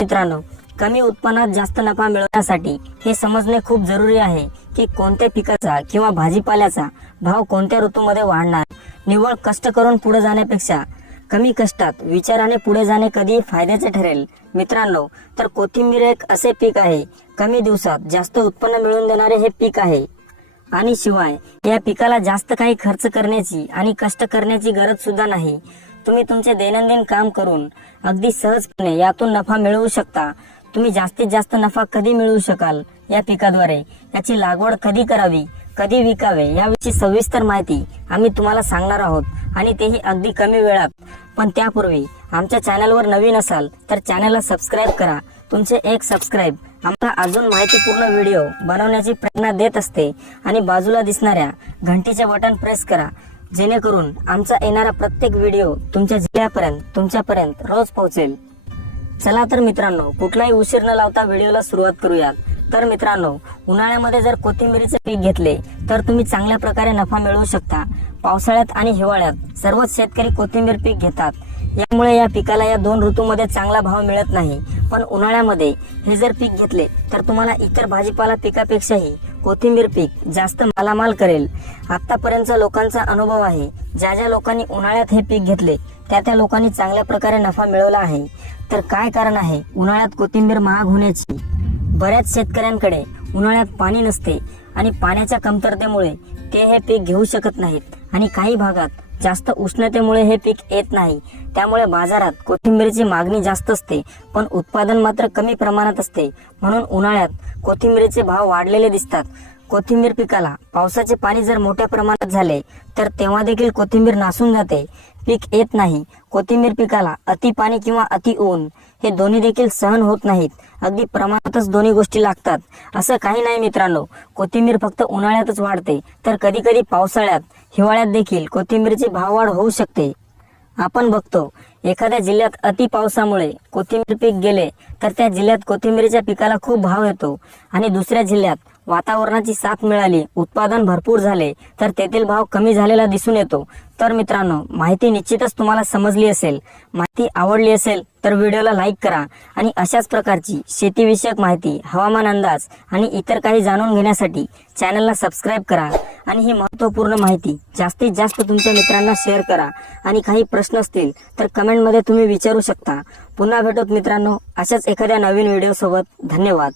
मित्रांनो कमी उत्पन्नात जास्त नफा मिळवण्यासाठी हे समजणे खूप जरुरी आहे की कोणत्या पिकाचा किंवा भाजीपाल्याचा भाव कोणत्या ऋतूमध्ये वाढणार निव्वळ कष्ट करून पुढे जाण्यापेक्षा कमी कष्टात विचाराने पुढे जाणे कधी फायद्याचे ठरेल. मित्रांनो तर कोथिंबीर एक असे पीक आहे कमी दिवसात जास्त उत्पन्न मिळवून देणारे हे पीक आहे. आणि शिवाय या पिकाला जास्त काही खर्च करण्याची आणि कष्ट करण्याची गरज सुद्धा नाही. तुम्ही तुमचे दैनंदिन काम करून अगदी सहजपणे यातून नफा मिळवू शकता. तुम्ही जास्तीत जास्त नफा कधी मिळवू शकाल या पिकाद्वारे? याची लागवड कधी करावी कधी विकावे याविषयी सविस्तर माहिती आम्ही तुम्हाला सांगणार आहोत आणि तेही अगदी कमी वेळात. पण त्यापूर्वी आमच्या चॅनलवर नवीन असाल तर चॅनलला सबस्क्राईब करा. तुमचे एक सबस्क्राईब आम्हाला अजून माहितीपूर्ण व्हिडिओ बनवण्याची प्रेरणा देत असते आणि बाजूला दिसणाऱ्या घंटीचे बटन प्रेस करा. जेणेकरून आमचा येणारा प्रत्येक व्हिडिओ तुमच्या जिल्ह्यापर्यंत तुमच्यापर्यंत रोज पोहोचेल. चला तर मित्रांनो कुठलाही उशीर न लावता व्हिडिओला सुरुवात करूयात. तर मित्रांनो उन्हाळ्यामध्ये जर कोथिंबीरीचे पीक घेतले तर तुम्ही चांगल्या प्रकारे नफा मिळवू शकता. पावसाळ्यात आणि हिवाळ्यात सर्वच शेतकरी कोथिंबीर पीक घेतात. यामुळे या पिकाला या दोन ऋतूमध्ये चांगला भाव मिळत नाही. पण उन्हाळ्यामध्ये हे जर पीक घेतले तर तुम्हाला इतर भाजीपाला पिकापेक्षाही कोथिंबीर पीक जास्त मालामाल करेल. आतापर्यंतचा लोकांचा अनुभव आहे ज्या ज्या लोकांनी उन्हाळ्यात हे पीक घेतले त्या त्या लोकांनी चांगल्या प्रकारे नफा मिळवला आहे. तर काय कारण आहे उन्हाळ्यात कोथिंबीर महाग होण्याची? बऱ्याच शेतकऱ्यांकडे उन्हाळ्यात पाणी नसते आणि पाण्याच्या कमतरतेमुळे ते हे पीक घेऊ शकत नाहीत. आणि काही भागात जास्त उष्णतेमुळे हे पीक येत नाही. त्यामुळे बाजारात कोथिंबीरीची मागणी जास्त असते पण उत्पादन मात्र कमी प्रमाणात असते. म्हणून उन्हाळ्यात कोथिंबीरीचे भाव वाढलेले दिसतात. कोथिंबीर पिकाला. पावसाचे पाणी जर मोठ्या प्रमाणात झाले तर तेव्हा देखील कोथिंबीर नासून जाते. पीक येत नाही. कोथिंबीर पिकाला अति पाणी किंवा अति ऊन हे दोन्ही देखील सहन होत नाहीत. अगदी प्रमाणातच दोन्ही गोष्टी लागतात. असं काही नाही मित्रांनो. कोथिंबीर फक्त उन्हाळ्यातच वाढते. तर कधी कधी पावसाळ्यात हिवाळ्यात देखील कोथिंबीरची भाववाढ होऊ शकते. आपण बघतो एखाद्या जिल्ह्यात अति पावसामुळे कोथिंबीर पीक गेले तर त्या जिल्ह्यात कोथिंबीरीच्या पिकाला खूप भाव येतो. आणि दुसऱ्या जिल्ह्यात वातावरणाची साथ मिळाली उत्पादन भरपूर झाले तर तेथील भाव कमी झालेला दिसून येतो. तर मित्रांनो माहिती निश्चितच तुम्हाला समजली असेल. माहिती आवडली असेल तर व्हिडिओला लाईक करा आणि अशाच प्रकारची शेतीविषयक माहिती हवामान अंदाज आणि इतर काही जाणून घेण्यासाठी चॅनलला सबस्क्राईब करा आणि ही महत्त्वपूर्ण माहिती जास्तीत जास्त तुमच्या मित्रांना शेअर करा आणि काही प्रश्न असतील तर कमेंटमध्ये तुम्ही विचारू शकता. पुन्हा भेटत मित्रांनो अशाच एखाद्या नवीन व्हिडिओसोबत. धन्यवाद.